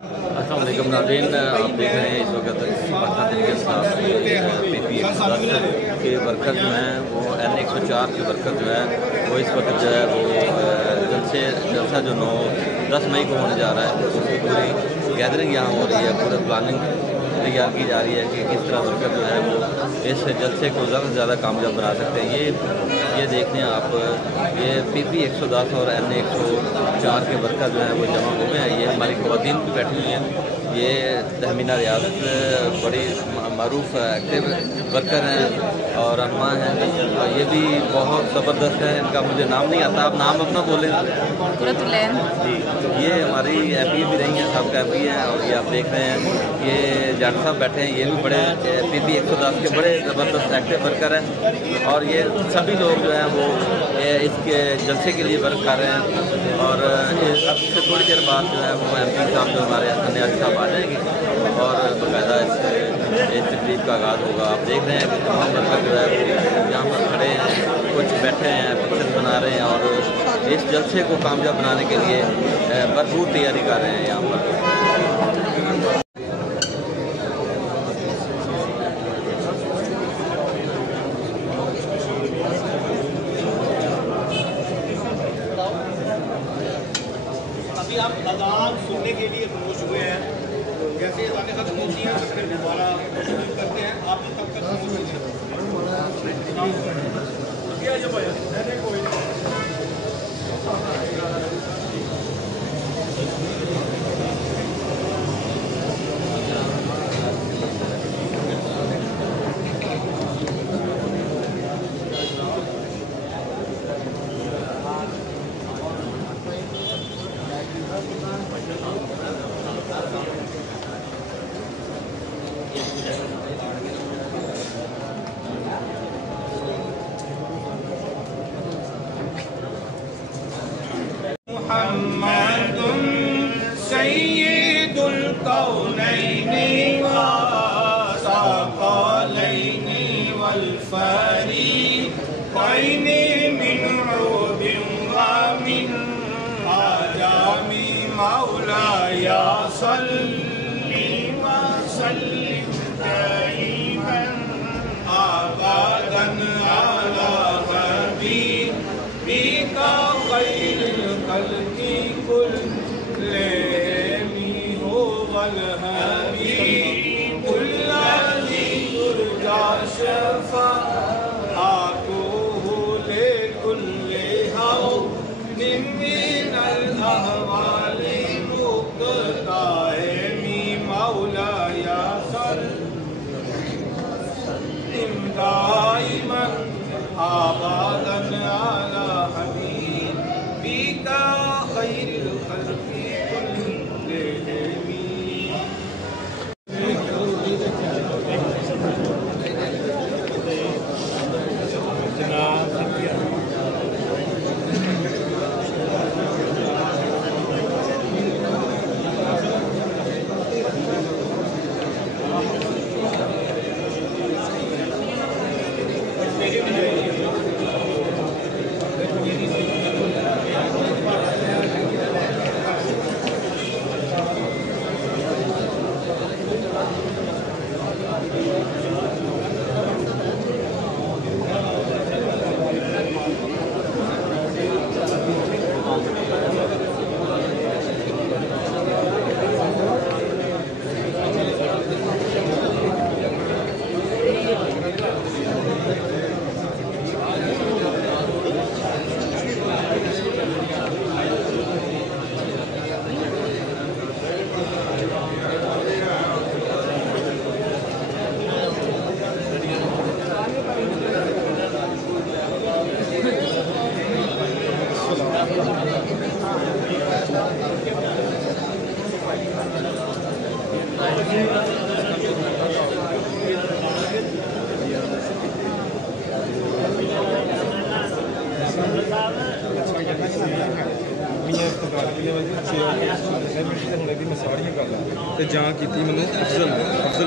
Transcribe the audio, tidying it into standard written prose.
अस्सलाम वालेकुम नाज़रीन, आप देख रहे हैं इस वक्त पाकिस्तान के साथ के वर्कर जो हैं वो N104 के वर्कर जो है वो इस वक्त जो है वो जलसा जो 10 मई को होने जा रहा है, उसकी पूरी गैदरिंग यहाँ हो रही है, पूरी प्लानिंग तैयार की जा रही है कि किस तरह वर्कर जो है वो इस जलसे को ज़्यादा से ज़्यादा कामयाब बना सकते हैं। ये देख लें आप, ये PP 110 और N104 के वर्कर जो हैं वो जमा हो गए हैं। ये हमारी ख़वातीन भी बैठी हुई हैं। ये तहमीना रियाज बड़ी मरूफ एक्टिव वर्कर हैं और अम्मा हैं, ये भी बहुत ज़बरदस्त है। इनका मुझे नाम नहीं आता, आप नाम अपना बोलें जी। ये हमारी MP भी रही हैं, सबका MP हैं, और ये आप देख रहे हैं ये जाट साहब बैठे हैं, ये भी बड़े PP 110 के बड़े ज़बरदस्त एक्टिव वर्कर हैं। और ये सभी लोग जो हैं वो इसके जलसे के लिए वर्क कर रहे हैं। और अब से थोड़ी देर बाद जो है वो MP साहब जो हमारे न्याज़ साहब आ जाएंगे और बाकायदा इस तकरीब का आगाज़ होगा। आप देख रहे हैं कि तमाम वर्कर जो है वो यहाँ पर खड़े हैं, कुछ बैठे हैं, पिक्चर्स बना रहे हैं और इस जलसे को कामयाब बनाने के लिए भरपूर तैयारी कर रहे हैं यहाँ पर। अभी आप अज़ान सुनने के लिए खामोश हुए हैं, जैसे अज़ानें खत्म होती हैं तो फिर दोबारा करते हैं, आप तब तक खामोश मुहम्मदुन सय्यिदुल कौनैनि व सक़लैनि वल फ़रीक़ैनि मिन उर्बिन व मिन आजामी मौलाया सल्लि व सल्लिम दाइमन अबदन अला हबीबिका खैरिल खल्क़ि कुल्लिहिम हुवल हबीबुल लज़ी तुरजा शफ़ाअतुहु लिकुल्लि हौलिन मिनल अहवालि मुक़ताइमि मौलाया सल्लिम दाइमन अबदन अला हबीबिका खैरिल खल्क़ि कुल्लिहिम। ਜਾਂ ਕੀਤੀ ਮੈਨੂੰ ਅਫਜ਼ਲ